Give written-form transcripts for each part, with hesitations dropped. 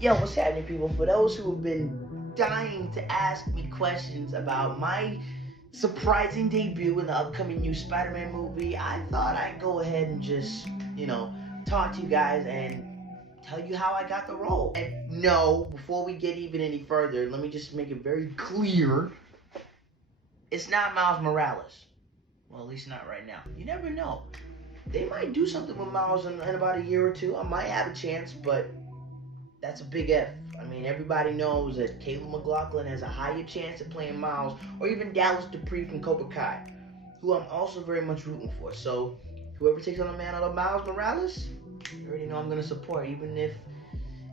Yo, what's happening, people? For those who have been dying to ask me questions about my surprising debut in the upcoming new Spider-Man movie, I thought I'd go ahead and just, talk to you guys and tell you how I got the role. And no, before we get even any further, let me just make it very clear. It's not Miles Morales. Well, at least not right now. You never know. They might do something with Miles in about a year or two. I might have a chance, but that's a big F. I mean, everybody knows that Caleb McLaughlin has a higher chance at playing Miles, or even Dallas Dupree from Cobra Kai, who I'm also very much rooting for. So, whoever takes on the mantle of Miles Morales, you already know I'm going to support, even if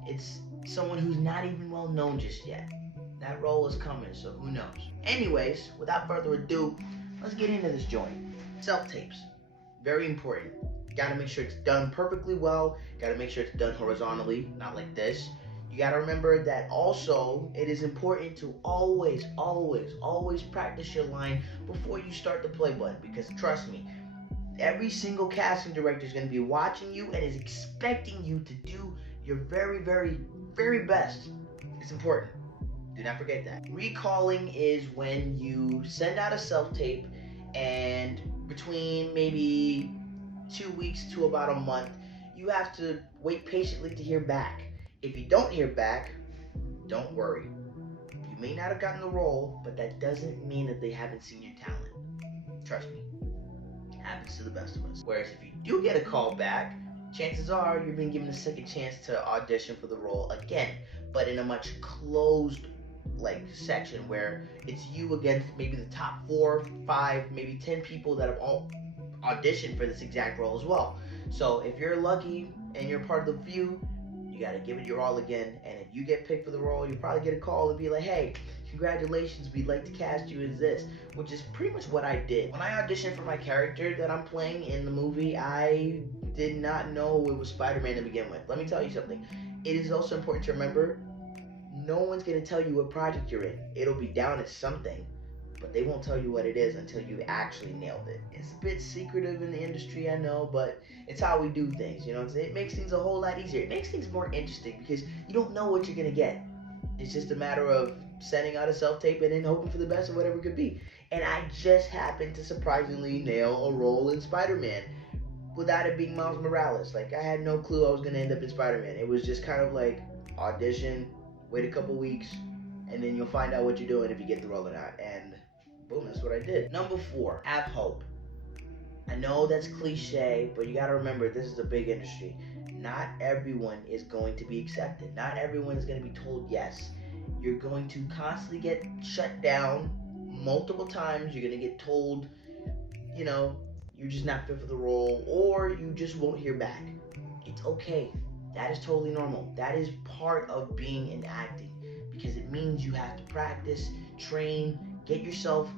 it's someone who's not even well known just yet. That role is coming, so who knows. Anyways, without further ado, let's get into this joint. Self-tapes. Very important. Gotta make sure it's done perfectly well. Gotta make sure it's done horizontally, not like this. You gotta remember that also it is important to always practice your line before you start the play button, because trust me, every single casting director is gonna be watching you and is expecting you to do your very best. It's important. Do not forget that. Recalling is when you send out a self-tape and between maybe 2 weeks to about a month, you have to wait patiently to hear back. If you don't hear back, don't worry. You may not have gotten the role, but that doesn't mean that they haven't seen your talent. Trust me, it happens to the best of us. Whereas if you do get a call back, chances are you're being given a second chance to audition for the role again, but in a much closed section where it's you against maybe the top 4, 5, maybe 10 people that have all auditioned for this exact role as well. So if you're lucky and you're part of the few, you gotta give it your all again. And if you get picked for the role, you probably get a call and be like, hey, congratulations, we'd like to cast you as this, which is pretty much what I did. When I auditioned for my character that I'm playing in the movie, I did not know it was Spider-Man to begin with. Let me tell you something. It is also important to remember, no one's gonna tell you what project you're in. It'll be down as something, but they won't tell you what it is until you actually nailed it. It's a bit secretive in the industry, I know, but it's how we do things, it makes things a whole lot easier. It makes things more interesting because you don't know what you're gonna get. It's just a matter of sending out a self-tape and then hoping for the best of whatever it could be. And I just happened to surprisingly nail a role in Spider-Man without it being Miles Morales. I had no clue I was gonna end up in Spider-Man. It was just kind of like audition, wait a couple weeks, and then you'll find out what you're doing if you get the role or not. And boom, that's what I did. Number 4, have hope. I know that's cliche, but you gotta remember, this is a big industry. Not everyone is going to be accepted. Not everyone is going to be told yes. You're going to constantly get shut down multiple times. You're going to get told, you're just not fit for the role, or you just won't hear back. It's okay. That is totally normal. That is part of being in acting, because it means you have to practice, train, get yourself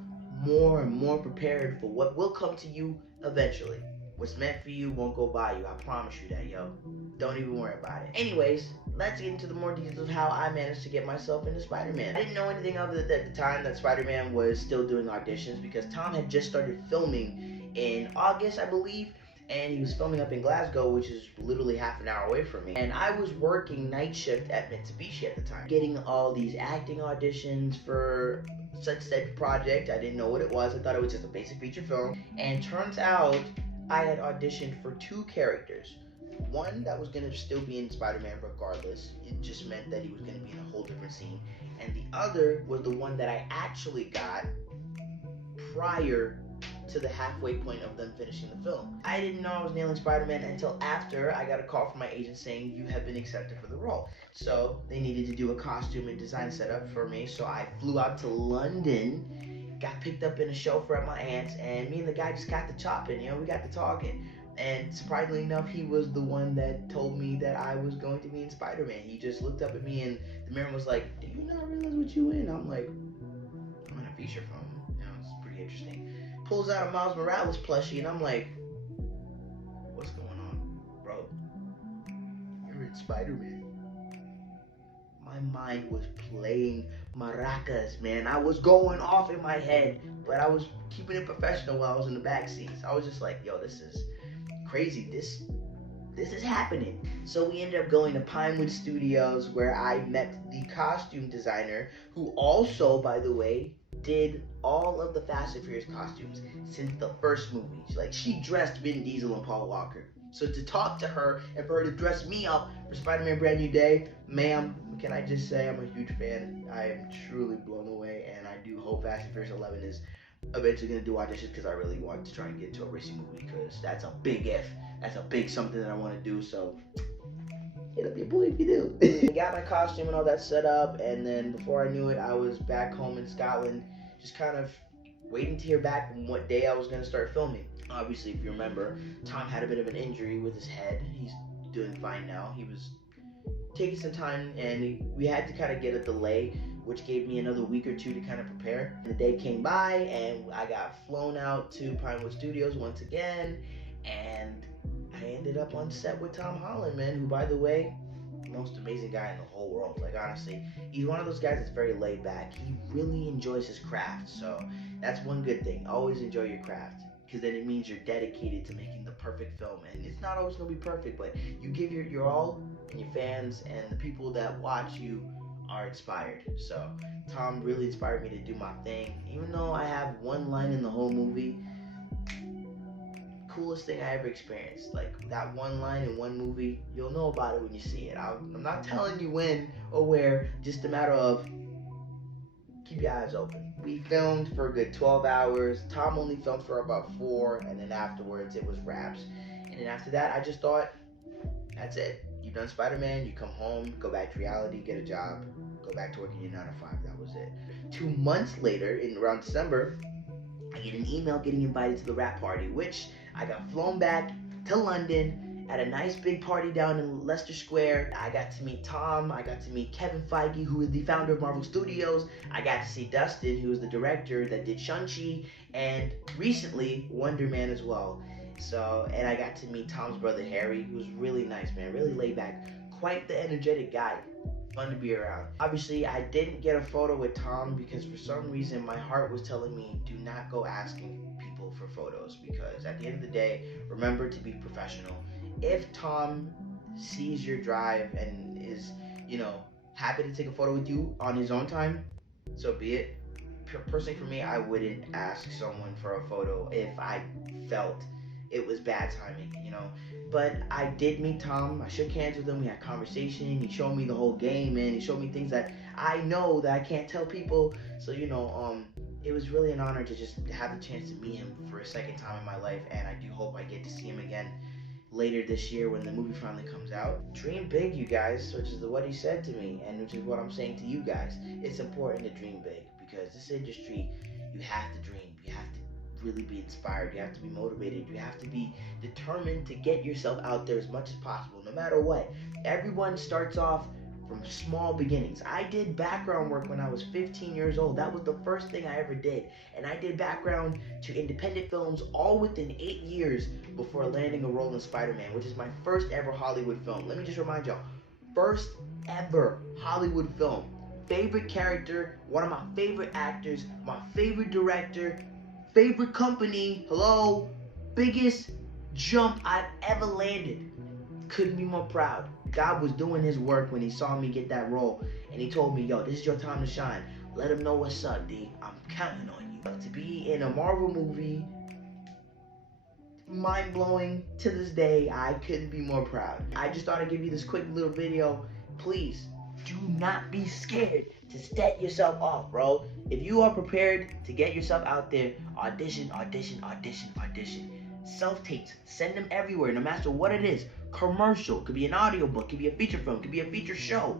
more and more prepared for what will come to you eventually. What's meant for you won't go by you. I promise you that, yo. Don't even worry about it. Anyways, let's get into the more details of how I managed to get myself into Spider-Man. I didn't know anything of it at the time that Spider-Man was still doing auditions, because Tom had just started filming in August, I believe, and he was filming up in Glasgow, which is literally half an hour away from me. And I was working night shift at Mitsubishi at the time, getting all these acting auditions for such type of project. I didn't know what it was. I thought it was just a basic feature film. And turns out I had auditioned for 2 characters. One that was going to still be in Spider-Man regardless. It just meant that he was going to be in a whole different scene. And the other was the one that I actually got prior to the halfway point of them finishing the film. I didn't know I was nailing Spider-Man until after I got a call from my agent saying, you have been accepted for the role. So they needed to do a costume and design setup for me, so I flew out to London, got picked up in a chauffeur at my aunt's, and me and the guy just got to chopping, we got to talking. And surprisingly enough, he was the one that told me that I was going to be in Spider-Man. He just looked up at me and the mirror was like, do you not realize what you in? I'm like, I'm in a feature film. It's pretty interesting. Pulls out a Miles Morales plushie and I'm like, what's going on, bro? You're in Spider-Man. My mind was playing maracas, man. I was going off in my head, but I was keeping it professional while I was in the back seats. I was just like, yo, this is crazy. This this is happening. So we ended up going to Pinewood Studios, where I met the costume designer, who also, by the way, did all of the Fast and Furious costumes since the first movie. Like, she dressed Vin Diesel and Paul Walker. So to talk to her and for her to dress me up for Spider-Man Brand New Day, ma'am, can I just say I'm a huge fan. I am truly blown away, and I do hope Fast and Furious 11 is eventually going to do auditions, because I really want to try and get into a racing movie, because that's a big if. That's a big something that I want to do, so hit up your boy if you do. I got my costume and all that set up, and then before I knew it, I was back home in Scotland, just kind of waiting to hear back from what day I was going to start filming. Obviously, if you remember, Tom had a bit of an injury with his head. He's doing fine now. He was taking some time, and we had to kind of get a delay, which gave me another week or two to kind of prepare. The day came by, and I got flown out to Pinewood Studios once again, and I ended up on set with Tom Holland, man, who, by the way, the most amazing guy in the whole world. Like, honestly, he's one of those guys that's very laid back. He really enjoys his craft, so that's one good thing. Always enjoy your craft, because then it means you're dedicated to making the perfect film. And it's not always going to be perfect, but you give your all, and your fans and the people that watch you are inspired. So Tom really inspired me to do my thing. Even though I have one line in the whole movie, coolest thing I ever experienced. Like, that one line in one movie, you'll know about it when you see it. I'm not telling you when or where, just a matter of keep your eyes open. We filmed for a good 12 hours. Tom only filmed for about 4, and then afterwards it was wraps. And then after that, I just thought, that's it. You've done Spider-Man, you come home, go back to reality, get a job, go back to working your 9 to 5. That was it. 2 months later, in around December, I get an email getting invited to the wrap party, which I got flown back to London at a nice big party down in Leicester Square. I got to meet Tom, I got to meet Kevin Feige, who is the founder of Marvel Studios. I got to see Dustin, who is the director that did Shang-Chi, and recently Wonder Man as well. So, and I got to meet Tom's brother Harry, who's really nice, man, really laid back, quite the energetic guy. Fun to be around. Obviously, I didn't get a photo with Tom because for some reason my heart was telling me do not go asking people for photos, because at the end of the day, remember to be professional. If Tom sees your drive and is, happy to take a photo with you on his own time, so be it. Personally, for me, I wouldn't ask someone for a photo if I felt it was bad timing, But I did meet Tom. I shook hands with him. We had conversation. He showed me the whole game, man. He showed me things that I know that I can't tell people. So, it was really an honor to just have the chance to meet him for a second time in my life, and I do hope I get to see him again later this year when the movie finally comes out. Dream big, you guys, which is what he said to me, and which is what I'm saying to you guys. It's important to dream big, because this industry, you have to dream. You have to really be inspired. You have to be motivated. You have to be determined to get yourself out there as much as possible, no matter what. Everyone starts off from small beginnings. I did background work when I was 15 years old. That was the first thing I ever did. And I did background to independent films all within 8 years before landing a role in Spider-Man, which is my first ever Hollywood film. Let me just remind y'all, first ever Hollywood film. Favorite character, one of my favorite actors, my favorite director, favorite company, hello, biggest jump I've ever landed. Couldn't be more proud. God was doing his work when he saw me get that role, and he told me, yo, this is your time to shine. Let him know what's up, D. I'm counting on you. To be in a Marvel movie, mind-blowing. To this day, I couldn't be more proud. I just thought I'd give you this quick little video. Please, do not be scared to set yourself off, bro. If you are prepared to get yourself out there, audition, audition, audition, audition. Self-tapes, send them everywhere, no matter what it is. Commercial, could be an audiobook, could be a feature film, could be a feature show.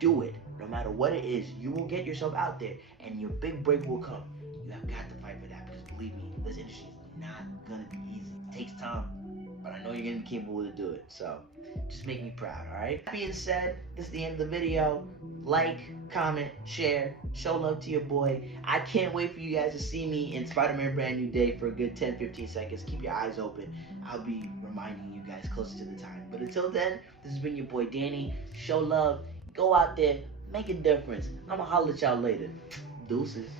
Do it. No matter what it is, you will get yourself out there, and your big break will come. You have got to fight for that, because believe me, this industry is not gonna be easy. It takes time, but I know you're gonna be capable to do it. So just make me proud, alright? That being said, this is the end of the video. Like, comment, share, show love to your boy. I can't wait for you guys to see me in Spider-Man Brand New Day for a good 10-15 seconds. Keep your eyes open. I'll be reminding you guys closer to the time. But until then, this has been your boy Danny. Show love, go out there, make a difference. I'ma holler at y'all later. Deuces.